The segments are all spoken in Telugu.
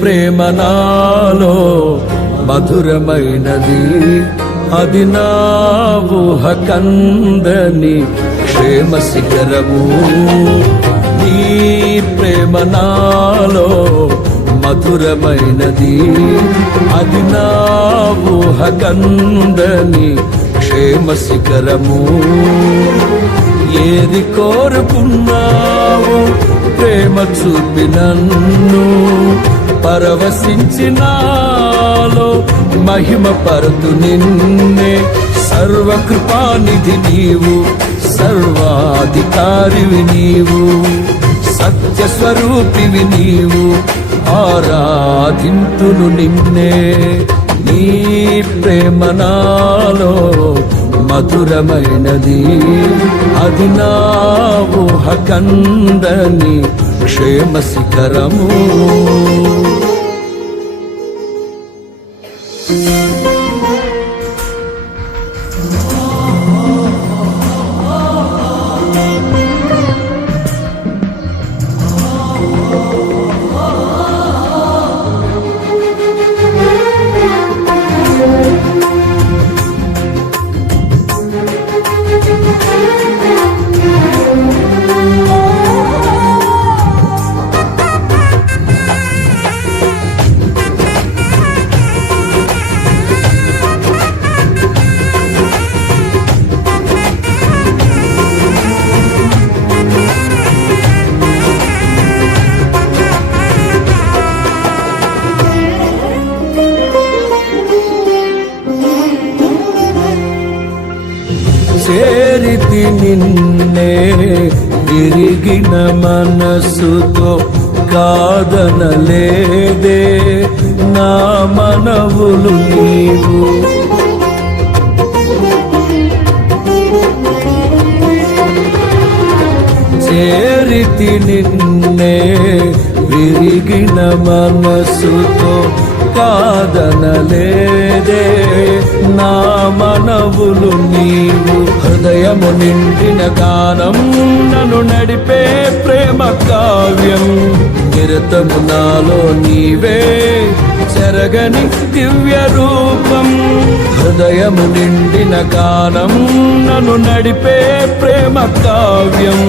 ప్రేమ నాలో మధురమైనది, అది నా ఊహ కందని క్షేమ శిఖరము. నీ ప్రేమ నాలో మధురమైనది, అది నా ఊహ కందని క్షేమ శిఖరము. ఏది కోరుకున్నావు ప్రేమ చూపి నన్ను పరవశించినాలో మహిమ పరతు నిన్నే. సర్వకృపానిధి నీవు, సర్వాధికారివి నీవు, సత్యస్వరూపివి నీవు, ఆరాధింతును నిన్నే. నీ ప్రేమ నాలో మధురమైనది, అది నా ఊహ కందని క్షేమ శిఖరము. చేరితి నిన్నే విరిగిన మనసుతో, కాదనలేదే నా మనవులు నీవు. చేరితి నిన్నే విరిగిన మనసుతో, కాదనలేదే నా మనవులు నీవు. హృదయము నిండిన గానం నన్ను నడిపే ప్రేమ కావ్యం, నిరతము నాలో నీవే చెరగని దివ్య రూపం. హృదయము నిండిన గానం నన్ను నడిపే ప్రేమ కావ్యం,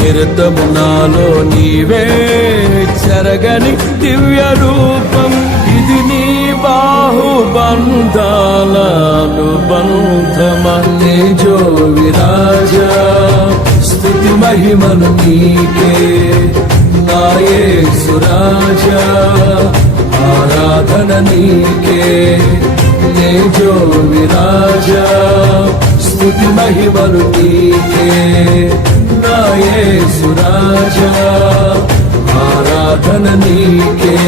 నిరతము నాలో నీవే చెరగని దివ్య రూపం. ఇది నీ బాహుబంధాల అనుబంధమనే జో విరాజా. స్తుతి మహిమను నీకే నా యేసు రాజా, ఆరాధన నీకే నే జో విరాజా. స్తుతి మహిమను నీకే నా యేసు రాజా, ఆరాధన నీకే.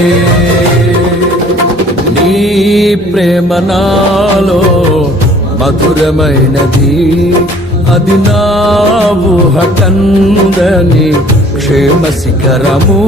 నీ ప్రేమ నాలో మధురమైనది, అది నా ఊహ కందని క్షేమ శిఖరము.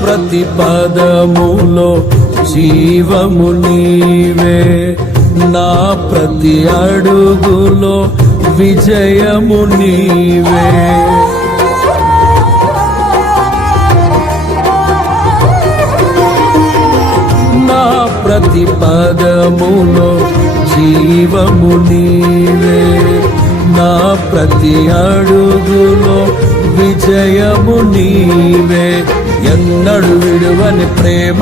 ప్రతి పదములో జీవము నీవే, నా ప్రతి అడుగులో విజయము నీవే. నా ప్రతి పదములో జీవము నీవే, నా ప్రతి అడుగులో విజయము నీవే. ఎన్నడు విడువని ప్రేమ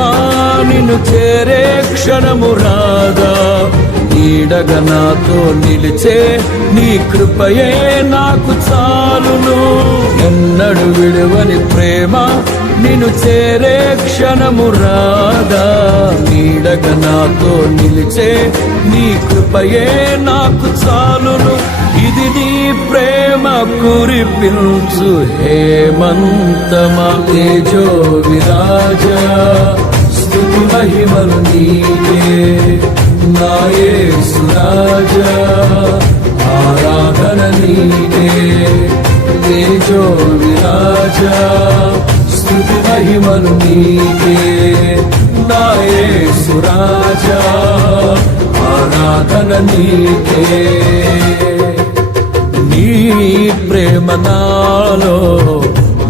నిన్ను చేరే క్షణము రాదా, ఈ నీడగా నాతో నిలిచే నీ కృపయే నాకు చాలును. ఎన్నడు విడువని ప్రేమ నిన్ను చేరే క్షణము రాదా. నీడగా నాతో నిలిచే నీ కృపయే నాకు చాలును. ఇది నీ ప్రేమ కురిపించు హేమంతమా. తేజో విరాజ స్తుతి మహిమలు నీకే నా యేసు రాజా. ఆరాధన నీకే. తేజో విరాజ స్తుతి మహిమలు నీకే నా యేసు రాజా. ఆరాధన నీకే. నీ ప్రేమ నాలో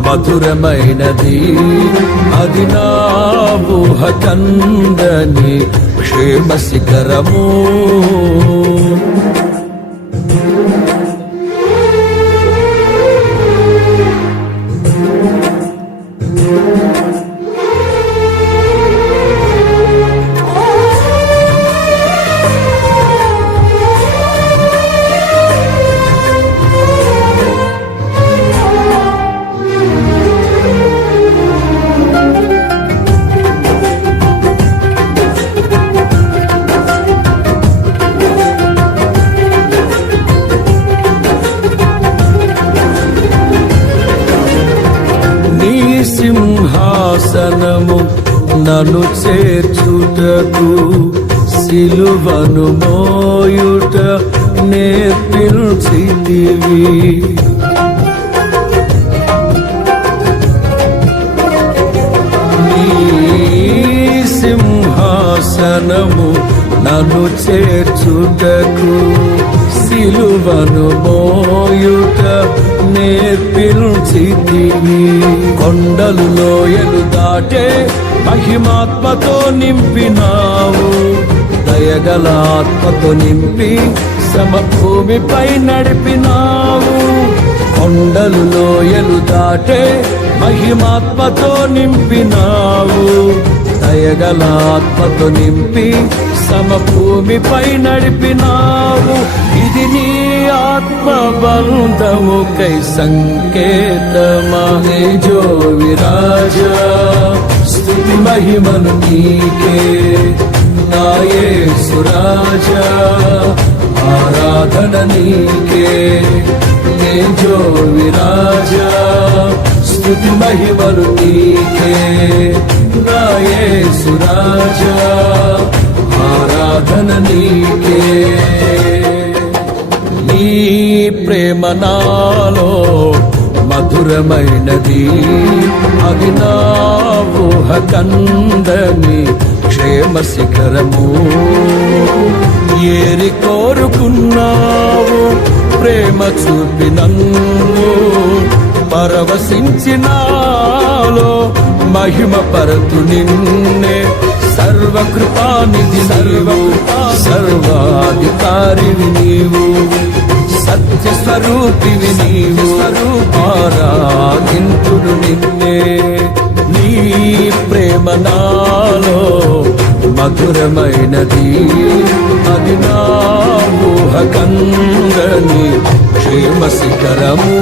మధురమైనది, అది నా ఊహ కందని క్షేమ శిఖరము. సింహాసనము నన్ను చేర్చుటకు సిలువను మోయుట నేర్పించితివి. నీ సింహాసనము నన్ను చేర్చుటకు సిలువను మోయుట నేర్పించితివి. కొండలు లోయలు దాటే మహిమాత్మతో నింపినావు. దయగల ఆత్మతో నింపి సమభూమిపై నడిపినావు. కొండలు లోయలు దాటే మహిమాత్మతో నింపినావు. దయగల ఆత్మతో నింపి సమభూమిపై నడిపినావు. ఇది నీ ఆత్మ బంధముకై సంకేతమా. తేజో విరాజ స్తుతి మహిమలు నీకే నా యేసు రాజా. ఆరాధన నీకే. తేజో విరాజ స్తుతి మహిమలు నీకే నా యేసు రాజా. ఆరాధన నీకే. నీ ప్రేమ నాలో మధురమైనది, అది నా ఊహ కందని క్షేమ శిఖరము. ఏరి కోరుకున్నావు ప్రేమ చూపి నన్ను, పరవశించినాలో మహిమ పరతు నిన్నే. సర్వకృపానిధి నీవు, సర్వాధికారివి నీవు, సత్య స్వరూపివి నీవు. ఆరాధింతుడు నిన్నే. నీ ప్రేమ నాలో మధురమైనది, అది నా ఊహ కందని క్షేమ శిఖరము.